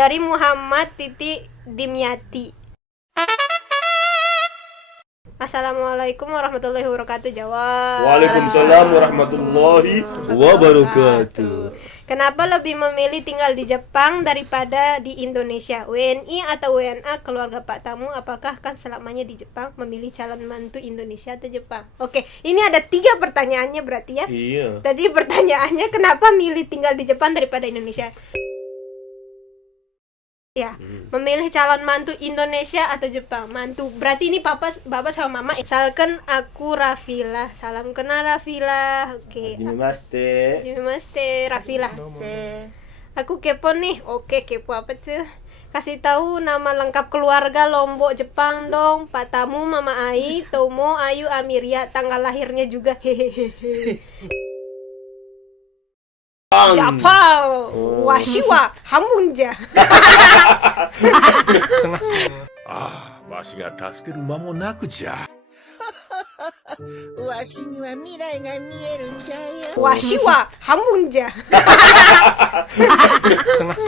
dari Muhammad Dimyati. Assalamualaikum warahmatullahi wabarakatuh. Jawab. Waalaikumsalam warahmatullahi wabarakatuh. Kenapa lebih memilih tinggal di Jepang daripada di Indonesia? WNI atau WNA keluarga Pak Tamu apakah akan selamanya di Jepang? Memilih calon mantu Indonesia atau Jepang? Oke, ini ada 3 pertanyaannya berarti ya. Iya. Tadi pertanyaannya kenapa milih tinggal di Jepang daripada Indonesia? Ya, memilih calon mantu Indonesia atau Jepang? Mantu, berarti ini bapak sama mama. Misalkan aku Rafila, salam kenal Rafila. Oke. Hajimemashite, Rafila. Aku kepo nih. Oke, kepo apa tuh? Kasih tahu nama lengkap keluarga Lombok Jepang dong. Pak Tamu, Mama Ai, Tomo, Ayu, Amiria, tanggal lahirnya juga. Hehehe. Jepang, washiwa hamunja. Setengah. わしが助ける間もなくじゃ。わしには未来が見えるんじゃよ。 washiwa hamunja. Setengah.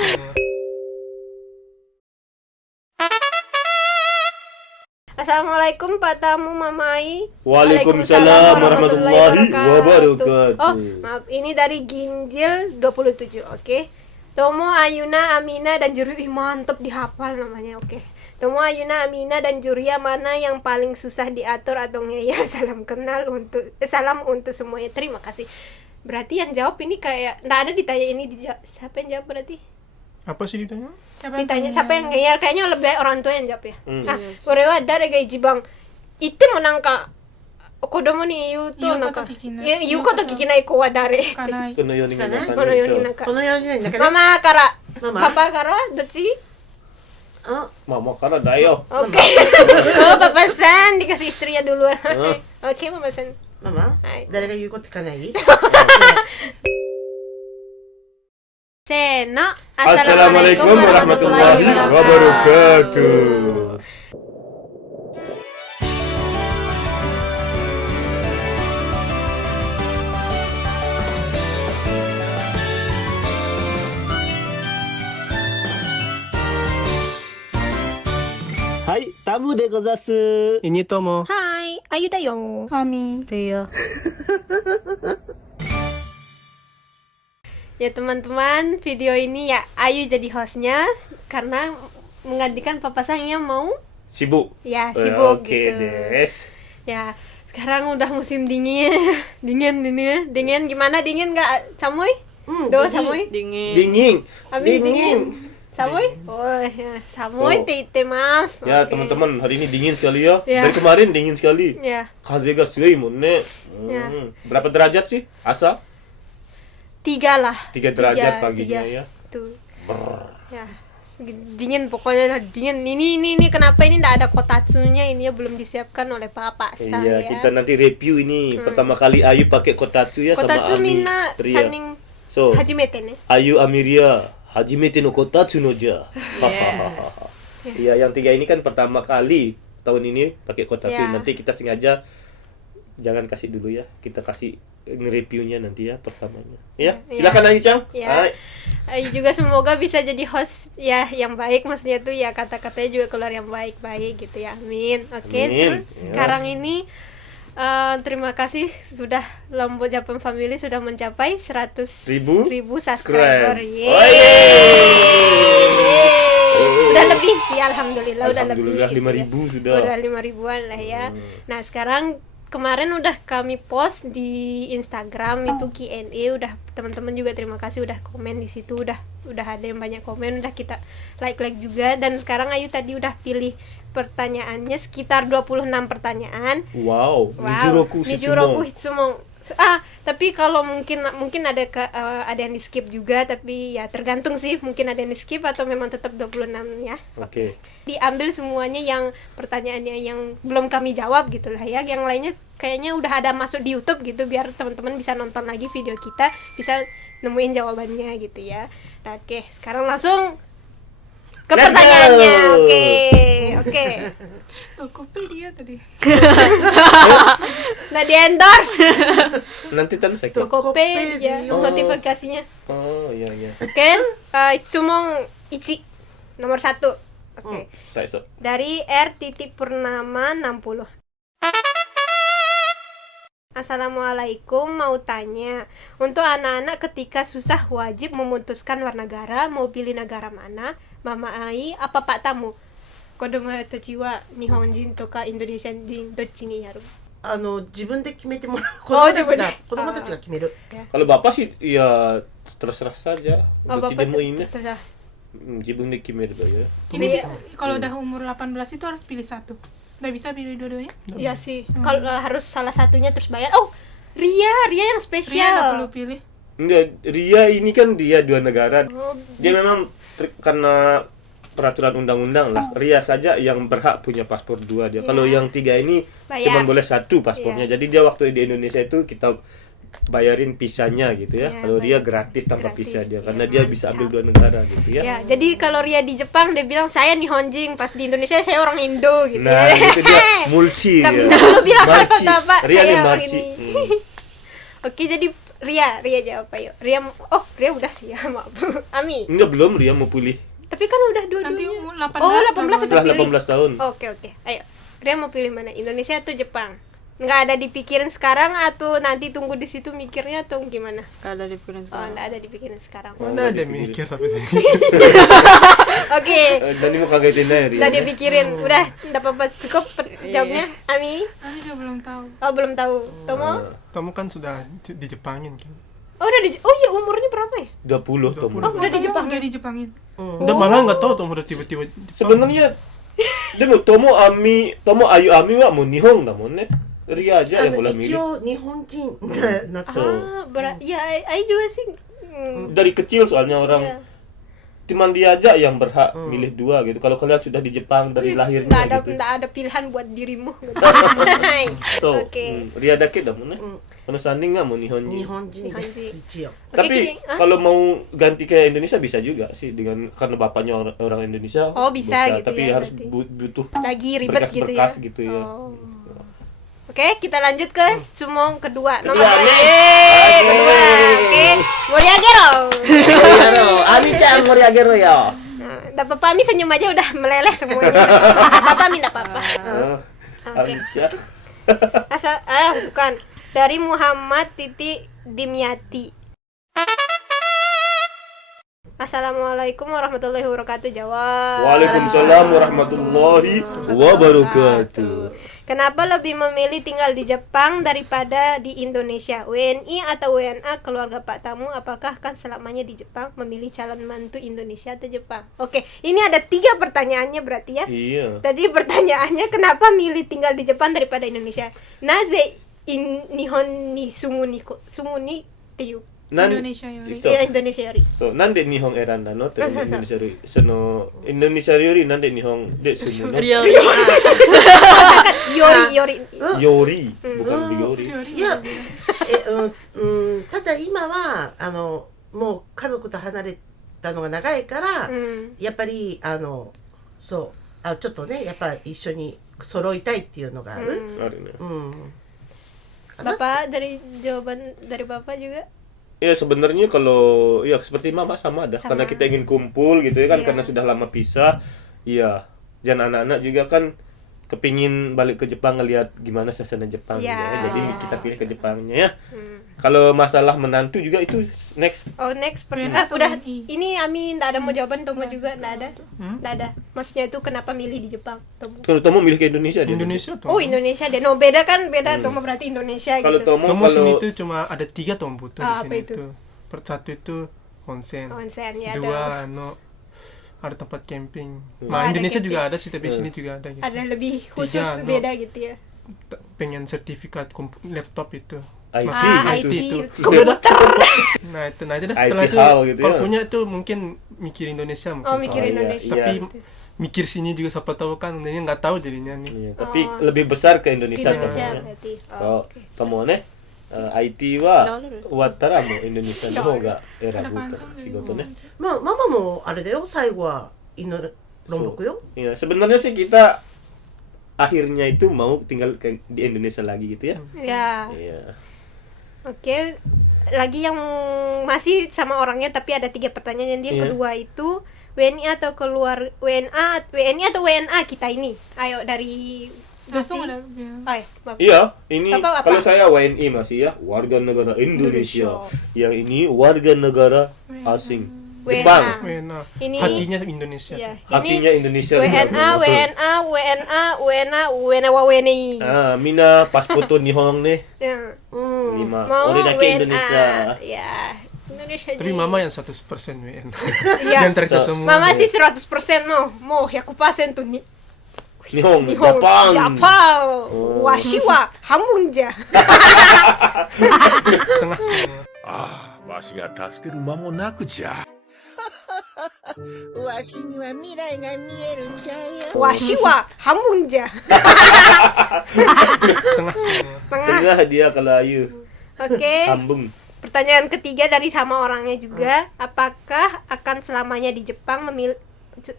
Assalamualaikum Pak Tamu, Mama Ai. Waalaikumsalam warahmatullahi wabarakatuh. Oh, maaf, ini dari Ginjil 27, oke. Tomo, Ayuna, Amina, dan Juri. Mantep dihafal namanya, oke. Tomo, Ayuna, Amina, dan Juria mana yang paling susah diatur atau ngeyel? Salam untuk semuanya. Terima kasih. Berarti yang jawab ini kayak nggak ada ditanya ini siapa yang jawab berarti? Apa sih ditanya? Ditanya siapa yang ngeyel, kayaknya lebih orang tua yang jawab ya. Nah, ore wa dare ga ichiban ittemo nanka kodomo ni iu to nanka iu koto kikinai ko wa dare? Kono yoni ga naka. Kono yoni naka. このようになんかね。 Mama kara, ママ papa kara, dotsi? あ、 Mama kana dayo. Oke. Oh, papa san dikasih istrinya duluan. Oke, mama san. ママはい誰が言うこと聞かない？ Seno. Assalamualaikum warahmatullahi wabarakatuh. Hai, tamu de gozasu. Ini Tomo. Hai, Ayu da yo. Kami。でよ。 Ya teman-teman, video ini ya Ayu jadi hostnya karena menggantikan papa sayangnya mau Sibuk. ya sibuk Oke, gitu. Des. Ya sekarang udah musim dingin, dingin gimana dingin nggak Samuy? Do Samuy? Dingin. Abi dingin. Samuy? Oh ya, Samuy tite mas. Ya, Oke. teman-teman, hari ini dingin sekali ya. Ya. Dari kemarin dingin sekali. Ya, Kaze ga sugoi mon ne. Ya. Berapa derajat sih? Asa? 3 lah. 3 derajat paginya ya. Tuh. Ya, dingin pokoknya dingin. Ini kenapa ini enggak ada kotatsunya, ini ya belum disiapkan oleh Papa Sang Iya, ya. kita nanti review ini. Pertama kali Ayu pakai kotatsu ya Kotatsu sama Ami. minna Ria. saning So, hajimete ne. Ayu Amiria, hajimete no kotatsu no ja. Iya, yang 3 ini kan pertama kali tahun ini pakai kotatsu. Ya. Nanti kita sengaja jangan kasih dulu ya. Kita kasih nge-reviewnya nanti ya pertamanya. Ya, Ya. silakan Ayu Cang. Ya. Hai. Ayu juga semoga bisa jadi host ya yang baik, maksudnya tuh ya kata-katanya juga keluar yang baik-baik gitu ya. Amin. Oke, Amin. terus Ya. sekarang ini terima kasih sudah Lombok Japan Family sudah mencapai 100.000 subscriber. Udah lebih sih, alhamdulillah udah lebih. Alhamdulillah, gitu ya. 5.000 sudah. Udah 5.000-an lah ya. Nah, sekarang kemarin udah kami post di Instagram itu Q&A, udah teman-teman juga terima kasih udah komen di situ, udah ada yang banyak komen, udah kita like juga, dan sekarang Ayu tadi udah pilih pertanyaannya sekitar 26 pertanyaan. Wow, Nijuroku Hitsumon. Tapi kalau mungkin ada ada yang di skip juga, tapi ya tergantung sih, mungkin ada yang di skip atau memang tetap 26 ya. Oke. Diambil semuanya yang pertanyaannya yang belum kami jawab gitu lah ya. Yang lainnya kayaknya udah ada masuk di YouTube gitu, biar teman-teman bisa nonton lagi video kita, bisa nemuin jawabannya gitu ya. Nah, oke, sekarang langsung ke Let's pertanyaannya. go. Oke. Tokopedia tadi. Nah, di endorse Nanti kan saya Tokopedia Oh. notifikasinya. Oh, iya. Oke, Itsumon 1. Nomor 1. Oke. Saya Dari R. Purnama 60. Assalamualaikum, mau tanya, untuk anak-anak ketika susah wajib memutuskan warna negara, mau pilih negara mana? Mama Ai apa Pak Tamu? Kodomo tachi wa Nihonjin toka Indonesian jin docchi ni yaru? 自分で決めてもらう。自分で子供たちが決める。 Kalau bapak sih ya terserah saja. Oh, Dochi Bapak demo ini. terserah. Jibun de kimeru ya. Iya. Kalau udah umur 18 itu harus pilih satu. Nggak bisa pilih dua-duanya? Iya sih. Kalau harus salah satunya terus bayar. Oh, Ria yang Ria spesial. nggak perlu pilih. Enggak, Ria ini kan dia 2 negara. Oh, Dia memang karena peraturan undang-undang lah. Ria saja yang berhak punya paspor 2 dia. Kalau yang 3 ini Bayar. cuma boleh 1 paspornya. Jadi dia waktu di Indonesia itu kita bayarin pisahnya gitu ya. Iya, Kalau Ria bayar. gratis tanpa Gratis, pisah dia iya. karena dia bisa ambil 2 negara gitu ya. Ya, jadi kalau Ria di Jepang dia bilang saya Nihonjin, pas di Indonesia saya orang Indo gitu. Nah, itu dia multi Nggak ya. benar lu bilang Marci. apa-apa, Ria saya nih orang marci. ini. Oke, jadi Ria jawab ayo. Ria udah sih ya, maaf. Ami. Enggak, belum Ria mau pilih Tapi kan udah Nanti dua-duanya. umur 18. Oh, 18 itu setelah pilih. 18 tahun. Oke. Ayo. Ria mau pilih mana? Indonesia atau Jepang? Nggak ada dipikirin sekarang atau nanti tunggu di situ mikirnya atau gimana? Nggak ada dipikirin Oh, sekarang. nggak ada dipikirin sekarang. Mana ada mikir sampai sini. Oke. Dan ini mau kagetin aja Ria. Udah dia pikirin. Udah, enggak apa-apa cukup jawabnya. Ami. Ami juga belum tahu. Oh, belum tahu. Tomo? Kamu kan sudah di Jepangin kan. Oh, oh iya, umurnya berapa ya? 20 Tomo. Oh, udah di Jepang. Udah di Jepangin. Udah malah nggak tahu tuh udah tiba-tiba Jepang. SebenarnyaでもTomo Ayu Ami wa mau Nihon だもんね。Ria aja yang boleh 一 milih. 応日本人なった。 Ah, ya, Ai juga sih. Dari kecil soalnya orang Iya. cuman dia aja yang berhak milih 2 gitu. Kalau kalian sudah di Jepang dari lahirnya gitu. Nggak ada pilihan buat dirimu. So, Oke. Ria dake だもんね。Penasaran nggak mau Nihon 日本人で Nihonjin. 一応。 Tapi kalau mau ganti ke Indonesia bisa juga sih dengan karena bapaknya orang Indonesia. Oh, bisa gitu tapi ya, harus berarti. butuh Lagi ribet gitu ya. berkas gitu ya. Oh. Oke, kita lanjut ke sumo kedua. Nomor next. kedua. Oke, Moriagero. Ami-chan moriagero ya. Nah, nggak apa-apa, Ami senyum aja udah meleleh semuanya. Nggak apa-apa, Ami, nggak apa-apa. Oke. Aja. Bukan. Dari Muhammad Dimyati. Assalamualaikum warahmatullahi wabarakatuh. Jawab. Waalaikumsalam warahmatullahi wabarakatuh. Kenapa lebih memilih tinggal di Jepang daripada di Indonesia? WNI atau WNA keluarga Pak Tamu apakah akan selamanya di Jepang, memilih calon mantu Indonesia atau Jepang? Oke, ini ada 3 pertanyaannya berarti ya. Iya. Tadi pertanyaannya kenapa milih tinggal di Jepang daripada Indonesia? Naze Nihon ni sumuni teyu. Indonesia yori. Iya, Indonesia yori. So, なんで日本選んだのってインドネシアよりそのインドネシアよりなんで日本で住むの Ria. Yori. より bukan よりいや、ただ今はもう家族と離れたのが長いから、やっぱりそうちょっとねやっぱ一緒に揃いたいっていうのがある。あるね。 Bapak dari jawaban dari Bapak juga? Ya sebenarnya kalau ya seperti mama sama ada karena kita ingin kumpul gitu ya kan karena sudah lama pisah. Iya. Dan anak-anak juga kan kepingin balik ke Jepang ngelihat gimana suasana Jepang juga ya. Jadi kita pilih ke Jepangnya ya. Kalau masalah menantu juga itu next. Oh, next Menantu udah. WNI. Ini Ami enggak ada mau jawaban, Tomo juga enggak ada. Enggak ada. Maksudnya itu kenapa milih di Jepang, Tomo? Kalau Tomo milih ke Indonesia dia. Indonesia tuh. Oh, Indonesia deh. No, beda kan? Beda Tomo berarti Indonesia Kalau gitu. Tomo sini kalau tuh cuma ada 3 Tomo tuh di Apa sini itu? tuh. Satu itu onsen. Onsen ya Dua ada. ada tempat camping. Oh, Nah, ada Indonesia camping. juga ada sih tapi sini juga ada gitu. Ada lebih khusus Tiga, beda gitu ya. Pengen sertifikat laptop itu. IT IT. itu. Komputer. Nah itu dah IT setelah itu hal gitu kalau ya. punya tuh mungkin mikir Indonesia mungkin. Oh, mikir iya, Indonesia. Tapi iya. mikir sini juga siapa tahu kan ini nggak tahu jadinya nih. Iya, tapi lebih besar ke Indonesia Indonesia Tomo. berarti. So, Oke. Tomo ne IT は終わったらもうインドネシアの方が選ぶと仕事ね。まあママもあれだよ最後はロンボクよ。 Iya, sebenarnya sih kita akhirnya itu mau tinggal di Indonesia lagi gitu ya. Ya. Iya. Oke, lagi yang masih sama orangnya tapi ada 3 pertanyaan. Yang Iya. kedua itu WNI atau keluar WNI atau WNA kita ini? Ayo dari Langsung Doci. ada bilang. Ay, Bapak. Iya, ini Bapak apa? kalau saya WNI masih ya, warga negara Indonesia. Yang ini warga negara asing. WNA. Jepang. Wena. Ini- Hatinya Indonesia. Ya, Hatinya Indonesia. WNA, WNA, WNI. Ah, mina pasporto Nihon nih. Ya. Lima. Mau Orang WNA. Indonesia. Ya, Indonesia. Tapi mama yang 100% WN. Iya. Yang terkait So, semua. Mama sih 100% mau 100% tuh nih. Nihon, Nihon, Jepang. Jepang. Oh. Washi wa Hamunja. setengah semua. ああ、わしが助ける間もなくじゃ。わしには未来が見えるんじゃよ。 Washi wa Hamunja. Setengah semua. Tengah dia kalau ayu. Oke. Sambung. Pertanyaan ketiga dari sama orangnya juga, apakah akan selamanya di Jepang memilih?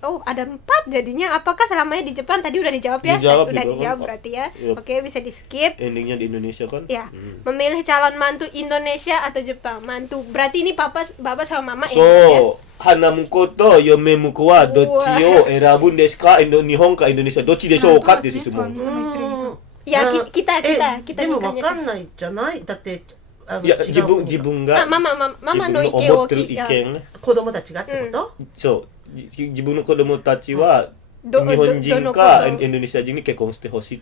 Oh, ada 4 jadinya. Apakah selamanya di Jepang? Tadi udah dijawab ya? Dijawab Udah juga dijawab kan. berarti ya. Iya. Oke, bisa di skip. Endingnya di Indonesia kan? Ya, memilih calon mantu Indonesia atau Jepang? Mantu berarti ini bapak sama mama ya? So, hanamuko to yomemuko wa dochi o erabun desu ka? Nihon ka Indonesia? Dochi desho ka? Itu sih semua. Suami sama istri gitu. Ya, Ah, kita でもわ nikahnya かんないじゃないだっていや、違う自分が、 mama の意見を自分の思ってる聞いや意見ね。子供たちがってこと、そう、自分の子供たちは、ど日本人どかの子とインドネシア人に結婚してほしい。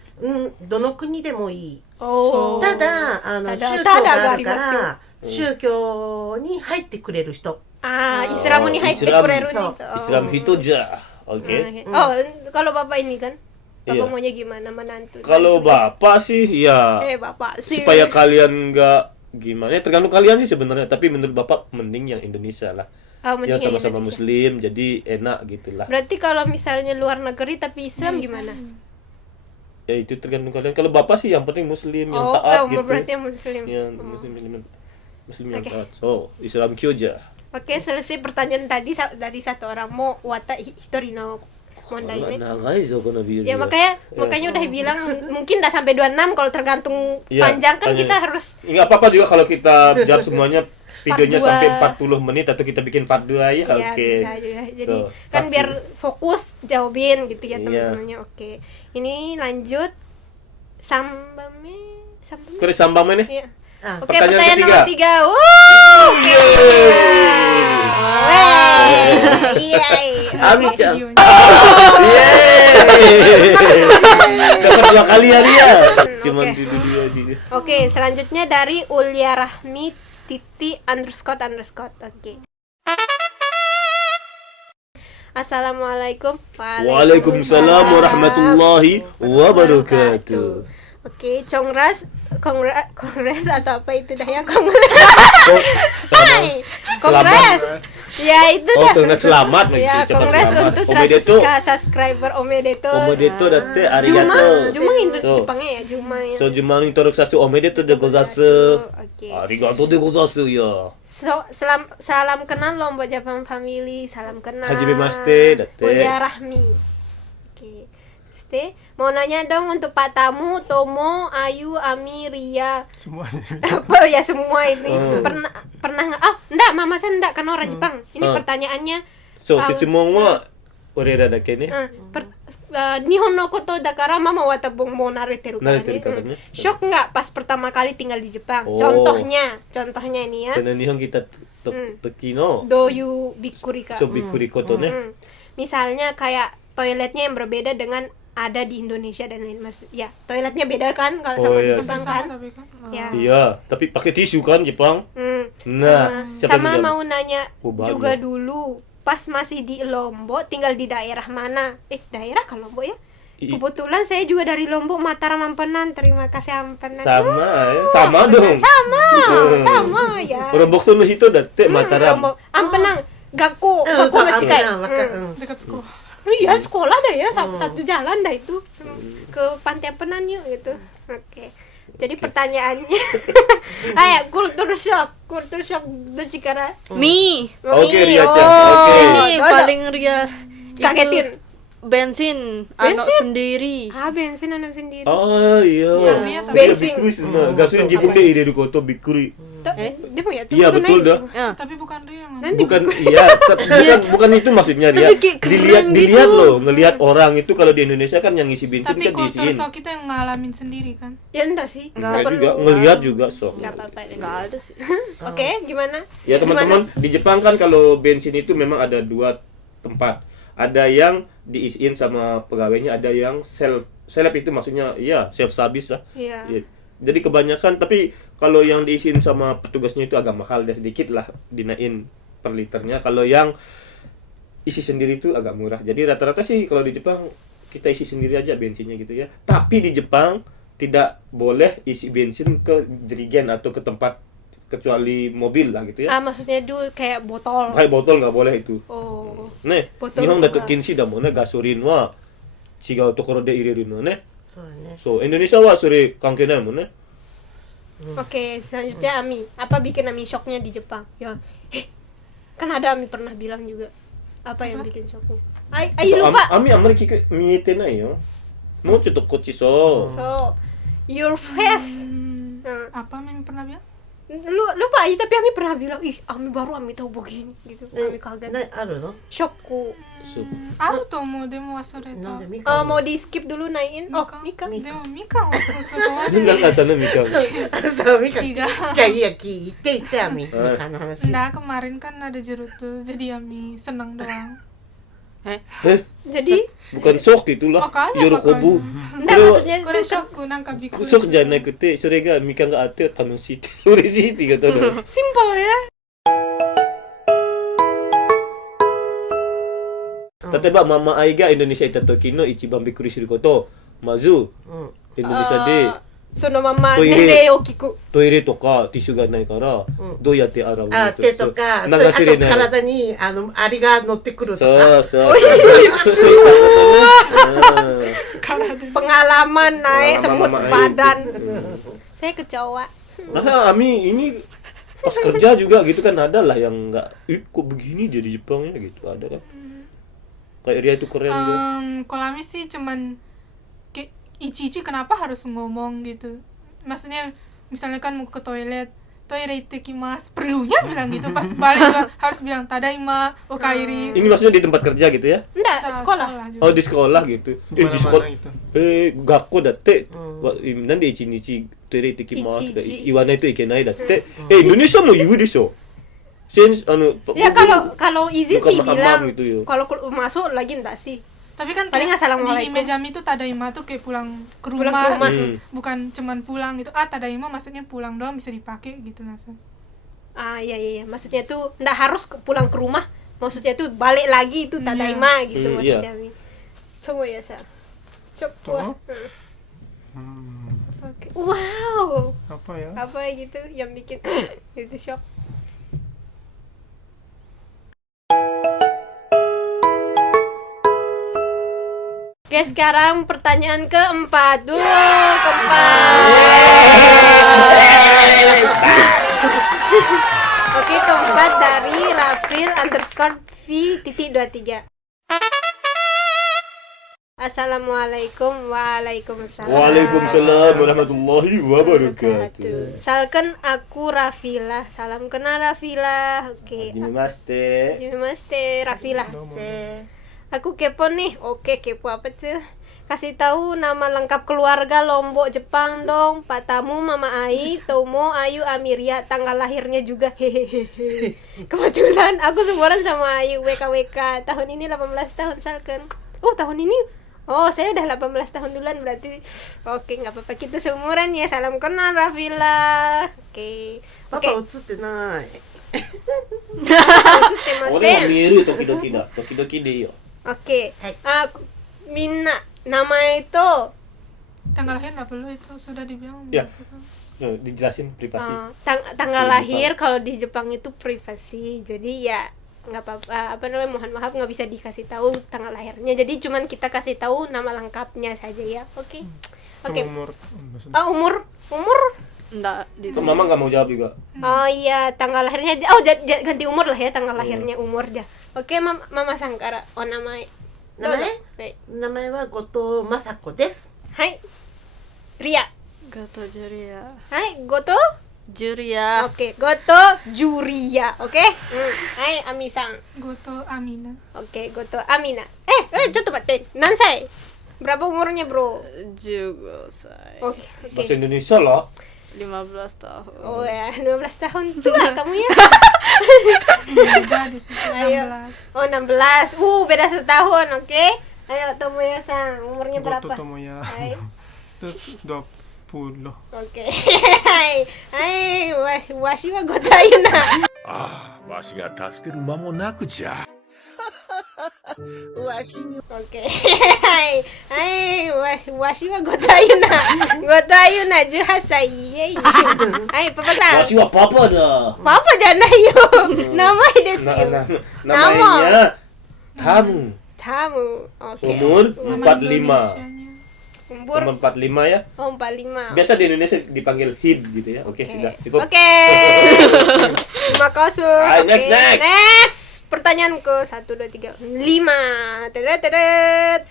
どの国でもいいおーただ宗教ただがあるかがありますよら宗教に入ってくれる人あーイスラムに入ってくれるイスラムnih. Islam itu aja. Oke. Oh, kalau bapak ini kan, bapak Iya. maunya gimana menantu? Kalau bapak sih ya bapak sih. supaya kalian nggak gimana ya tergantung kalian sih sebenarnya, tapi menurut bapak mending yang Indonesia lah. Oh, mending Yang yang sama-sama Indonesia. muslim jadi enak gitulah. Berarti kalau misalnya luar negeri tapi Islam gimana? Ya itu tergantung kalian. Kalau bapak sih yang penting muslim yang Oh, taat gitu. berarti yang muslim. Yang muslim yang Oke. taat. So, Islam kyoja. Oke, selesai pertanyaan tadi dari satu orang mau wata hitori no mondai ne. Nagai zo kono biru. Ya makanya udah bilang mungkin udah sampai 26 kalau tergantung Iya, panjang kan tanya. kita harus Enggak apa-apa juga kalau kita jawab semuanya videonya Part sampai 2. 40 menit atau kita bikin part 2 ya. ya Oke. bisa juga. Jadi So, kan vaksin. biar fokus jawabin gitu ya Iya. teman-temannya. Oke. Ini lanjut sambamnya. Kore sambang mana? Iya.あ Oke, Pertanyaan pertanyaan nomor 3. Iya. Ami-chan. Videonya. Dapat 2 kali ya dia. Cuman Oke. dulu dia juga. Oke, selanjutnya dari Ulia Rahmi Titi __. Oke. Assalamualaikum. Waalaikumsalam warahmatullahi wabarakatuh. Oke, kongres atau apa itu dah ya? Kongres. Ya itu Oh, dah. kongres selamat Ya, cepat kongres selamat. untuk Omedeto. 100k subscriber Omedeto. Omedeto datte Juma, arigato. Juma itu So, Jepangnya ya, Juma ya. So, Juma ni toroksasu omedeto de gozasu. Oke. Arigato de gozasu ya. So, salam kenal Lombok Jepang Family, salam kenal. Hajimemashite, datte. Ulia Rahmi. Oke. Ste, mau nanya dong untuk Pak Tamu, Tomo, Ayu, Ami, Ria. Semuanya. Apa ya semua ini. Pernah nggak? Ah, enggak, Mama saya enggak kan orang Jepang. Ini Oh. pertanyaannya. So, sechumon wa orera dake ne. Nihon no koto dakara mama watabong mo nareteru Nareteruからね. Shock nggak pas pertama kali tinggal di Jepang? Oh. Contohnya ini ya. その日本来た時の Doyu bikkuri ka. そうびっくりことね。 Misalnya kayak toiletnya yang berbeda dengan ada di Indonesia dan lain mas. Ya, toiletnya beda kan kalau Oh, sama iya. di Jepang kan? Tapi kan. Ya. Iya, tapi pakai tisu kan Jepang? Hmm. Nah, siapa Sama yang mau nanya Oh, banyak. juga dulu pas masih di Lombok tinggal di daerah mana? Daerah kan Lombok ya? Kebetulan saya juga dari Lombok, Mataram, Ampenan. Terima kasih Ampenan. sama ya? Sama dong. Sama ya. Lombok no hito datte Mataram. Lombok. Ampenan, Gakko, うん Gakko no Chikai. わかる Dekat sekolah. Iya, sekolah dah ya, satu jalan dah itu. Ke Pantai Ampenan yuk gitu. Oke. Jadi pertanyaannya, kultur shock itu cikara. Mi. Oke, Ria-chan. Oh, Oke. Ini dozo. paling real. Kagetin. bensin anak sendiri. bensin anak sendiri. Oh iya. Iya, bensin. Gasolin jibun deh ide koto bikuri. Dia punya tuh. Iya betul dah. Tapi bukan dia yang Bukan bukan itu maksudnya dia. Dilihat loh, ngelihat orang itu kalau di Indonesia kan yang ngisi bensin tapi kan diisiin. kultur sok kita yang ngalamin sendiri kan. Ya entah sih. Enggak juga ngelihat juga sok. Enggak apa-apa. Nggak ada sih. Oke, gimana? Ya teman-teman, di Jepang kan kalau bensin itu memang ada 2 tempat. Ada yang diisiin sama pegawainya, ada yang self itu maksudnya ya self service lah. Iya. Ya. Jadi kebanyakan, tapi kalau yang diisiin sama petugasnya itu agak mahal, dan sedikit lah dinain per liternya. Kalau yang isi sendiri itu agak murah. Jadi rata-rata sih kalau di Jepang kita isi sendiri aja bensinnya gitu ya. Tapi di Jepang tidak boleh isi bensin ke jerigen atau ke tempat kecuali mobil lah gitu ya. Maksudnya dulu kayak botol. Kayak botol nggak boleh itu. Oh. Ne, Botol Nihon to da ka. to kinshi da mo ne, gasorin wa chigau tokoro de ireru no ne. そうだね。 So, Indonesia wa sore kanke nai mo ne. Oke, selanjutnya Ami. Apa bikin Ami shocknya di Jepang? Ya, kan ada Ami pernah bilang juga. Apa yang bikin shocknya? Ayo lupa. Ami amari miete nai yo. Mo chutto kochi so. So, your face. Apa yang pernah bilang? Lupa aja, tapi Ami pernah bilang, ih Ami baru Ami tahu begini gitu. Ami kaget. あるの？ Shockku. So, あると思うでも忘れたなんでみかん？ Mau di skip dulu naikin? Oh, Mika. でもみかんはそこま ini で enggak kata ne Mika. そうみかん。違う。じゃあいいや聞いていってみかんの話。 Nah kemarin kan ada jeruk tuh jadi Ami senang doang. Jadi, Bukan sok itulah. Makanya, Yorokobu. enggak maksudnya Kore itu kan shock nangka bikuri. Sok janakute, sore ga Mika ga atte tanushii tte ureshii tte kata no. simple ya. 例えばママ愛がインドネシア行った時の一番びっくりすることまず インドネシアで So no mama トイレ。 nende o kiku. トイレとかティッシュがないからどうやって洗うのあ手とか、そう流し入れあとない体にアリが乗ってくるとそか。うそうそういうことね Pengalaman naik semut Mama badan. Saya kecoa. Nah Ami ini pas kerja juga gitu kan ada lah yang nggak kok begini dia di Jepang ya gitu ada kan kayak dia itu keren gitu. Kalau Ami sih cuman kayak ici-ici kenapa harus ngomong gitu. Maksudnya misalnya kan mau ke toilet ittakimasu, perlunya bilang gitu, pas balik juga harus bilang tadaima, okairi. Ini maksudnya di tempat kerja gitu ya? Enggak, sekolah. juga. Oh di sekolah gitu. Di sekolah. Itu. Gakko datte. Nande ichinichi toilet ittakimasu to Ichi-ichi. iwanai to ikenai datte. Indonesia mo iu desho. Since Ya kalau izin bukan sih maham bilang. gitu ya. Kalau masuk lagi enggak sih. Tapi kan Paling kayak assalamualaikum. di image Ami tuh tadaima tuh kayak pulang ke Pulang rumah, ke rumah. gitu. Bukan cuman pulang gitu. Tadaima maksudnya pulang doang bisa dipakai gitu langsung. Iya. Maksudnya tuh enggak harus pulang ke rumah. Maksudnya tuh balik lagi itu tadaima gitu Iya. maksudnya. Coba ya, Sa. Coba. Oke. Wow. Apa ya? Apa gitu yang bikin itu shock. Oke, sekarang pertanyaan keempat. Oke, keempat dari Rafil_V.23. Assalamualaikum. Waalaikumsalam. Waalaikumsalam warahmatullahi wabarakatuh. Salken aku Rafila. Salam kenal Rafila. Oke. Hajimemashite. Hajimemashite, Rafila. Aku kepo nih. Oke, kepo apa tuh? Kasih tahu nama lengkap keluarga Lombok Jepang dong. Pak Tamu, Mama Ai, Tomo, Ayu, Amiria, tanggal lahirnya juga. Hehehe. Kebetulan aku seumuran sama Ayu, WKWK. Tahun ini 18 tahun Salken. Tahun ini. Saya udah 18 tahun duluan berarti. Oke, nggak apa-apa, kita seumuran ya. Salam kenal Rafila. Oke. パパ映ってない。 俺も見える時々だ。時々でいいよ。 Oke. Minna, nama itu Tanggal lahir nggak perlu itu sudah dibilang. Ya. Dijelasin privasi. tanggal lahir kalau di Jepang itu privasi. Jadi ya nggak apa-apa, mohon maaf nggak bisa dikasih tahu tanggal lahirnya. Jadi cuman kita kasih tahu nama lengkapnya saja ya. Oke. Umur. Umur. Enggak di Kan mama nggak mau jawab juga. Oh iya, tanggal lahirnya. Ganti umur lah ya, tanggal lahirnya umur aja. Oke, Mama Sangkara. Nama どうぞ。名前は後藤雅子です。はい。リア。ゴトジュリア。はい、ゴトジュリア。オッケー、ゴトジュリア。オッケー、はい、アミさん。ゴトアミナ。オッケー、ゴトアミナ。ちょっと待って。何歳？Berapa umurnya, bro? 15 歳。Oke, Bahasa Indonesia lah. 15 tahun. Oh ya, 15 tahun tua kamu ya. Beda di situ Ayo. 16. Oh, 16. Beda setahun, oke. Ayo, Tomoya-san, umurnya berapa? Goto Tomoya. Hai. Terus 20. Oke. Hai. Hai, washi wa goto ayuna. ああ、わしが助ける間もなくじゃ。わしに Oke. Hai. Hai, washi wa goto ayuna. Goto ayuna 18歳. Yeay. Hai, Papa-san. Washi wa papa dah. Papa janai yo. Namae desu yo. Namanya Tamu. Tamu. Oke. Umur Nama 45. Indonesianya. Umur Umur 45 ya. 45. Biasa di Indonesia dipanggil Hid gitu ya. Oke, sudah cukup. Oke. Terima kasih. Ayo, next, Oke, next. Next. Pertanyaanku 1 2 3 5. Tetet.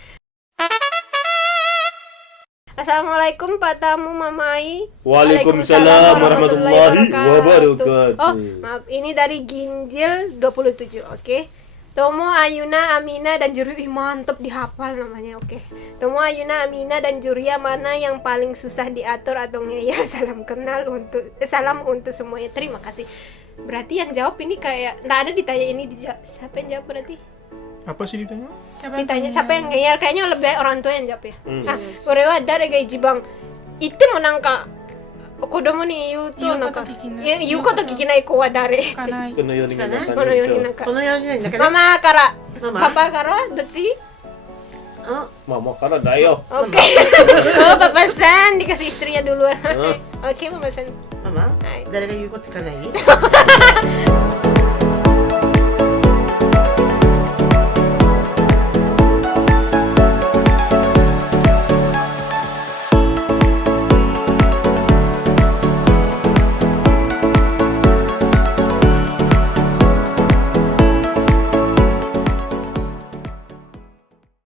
Assalamualaikum Pak Tamu Mamai. Waalaikumsalam warahmatullahi wabarakatuh. Oh, maaf, ini dari Ginjil 27, oke. Tomo, Ayuna, Amina, dan Juri. Ih, mantep dihafal namanya, oke. Tomo, Ayuna, Amina, dan Juria mana yang paling susah diatur atau ngeyel? Salam untuk semuanya. Terima kasih. Berarti yang jawab ini kayak nggak ada ditanya ini siapa yang jawab berarti? Apa sih ditanya? Ditanya siapa yang ngeyel? Kayaknya lebih orang tua yang jawab ya. Nah, korewa dari gai jibang. Itu menangka. Kodomo ni iu to naka. Iu koto kikinai ko wa dare? Kono yo ni naka. Kono yo ni naka. このようになんかね。 Mama kara. ママ Papa kara dati. あ Mama karena dayo. Oke. Oh, Papa San dikasih istrinya duluan. Oke, Mama San. ママ はい誰が言うこと聞かない